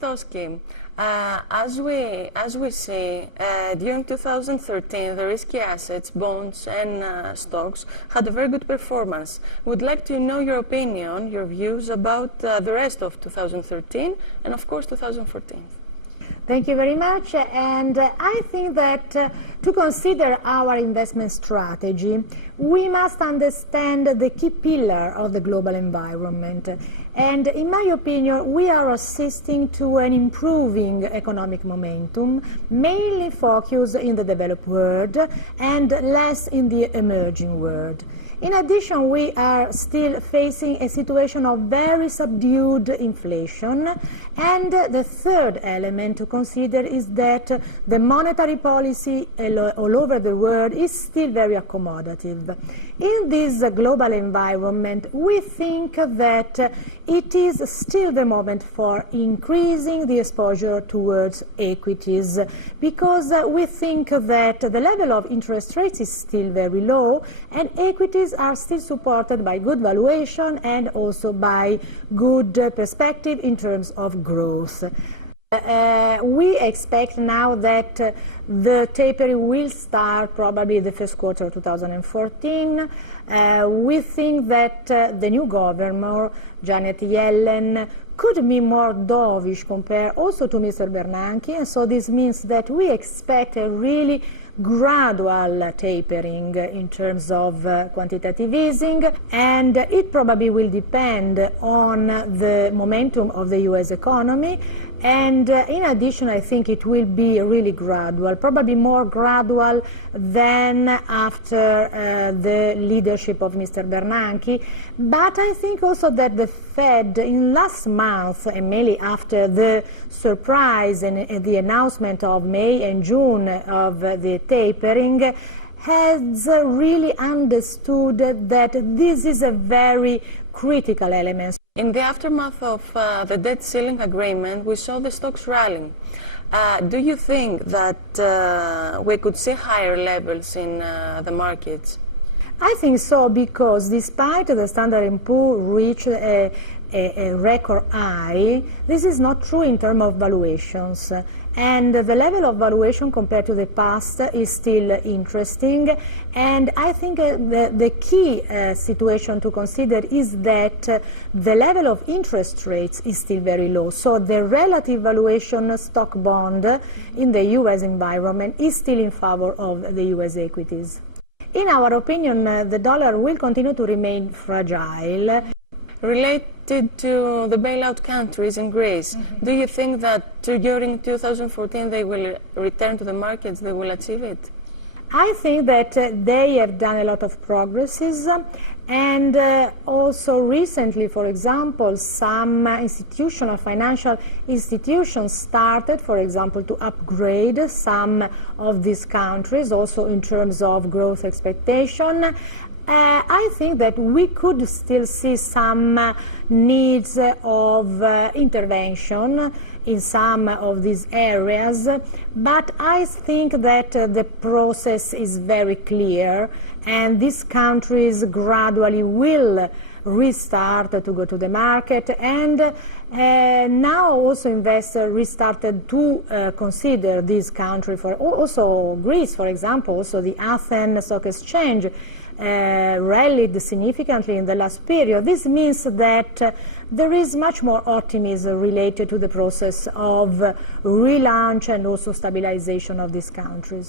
Toschi, as we see, during 2013, the risky assets, bonds and stocks had a very good performance. Would like to know your opinion, your views about the rest of 2013 and of course 2014. Thank you very much. And I think that to consider our investment strategy, we must understand the key pillar of the global environment. And in my opinion, we are assisting to an improving economic momentum, mainly focused in the developed world and less in the emerging world. In addition, we are still facing a situation of very subdued inflation. And the third element to consider is that the monetary policy all over the world is still very accommodative. In this global environment, we think that it is still the moment for increasing the exposure towards equities, because we think that the level of interest rates is still very low and equities are still supported by good valuation and also by good perspective in terms of growth. We expect now that the tapering will start probably the first quarter of 2014. We think that the new governor, Janet Yellen, could be more dovish compared also to Mr. Bernanke, and so this means that we expect a really gradual tapering in terms of quantitative easing, and it probably will depend on the momentum of the US economy. And in addition, I think it will be really gradual, probably more gradual than after the leadership of Mr. Bernanke. But I think also that the Fed in last month, and mainly after the surprise and the announcement of May and June of the tapering, has really understood that this is a very critical element. In the aftermath of the debt ceiling agreement, we saw the stocks rallying. Do you think that we could see higher levels in the markets? I think so, because despite the Standard & Poor's reach a record high, this is not true in terms of valuations. And the level of valuation compared to the past is still interesting. And I think the key situation to consider is that the level of interest rates is still very low. So the relative valuation stock bond in the US environment is still in favor of the US equities. In our opinion, the dollar will continue to remain fragile. Related to the bailout countries in Greece, do you think that during 2014 they will return to the markets, they will achieve it? I think that they have done a lot of progresses, and also recently, for example, some institutional financial institutions started, for example, to upgrade some of these countries, also in terms of growth expectation. I think that we could still see some needs of intervention in some of these areas, but I think that the process is very clear, and these countries gradually will restart to go to the market, and now also investors restarted to consider this country, for also Greece, for example. Also the Athens Stock Exchange rallied significantly in the last period. This means that there is much more optimism related to the process of relaunch and also stabilization of these countries.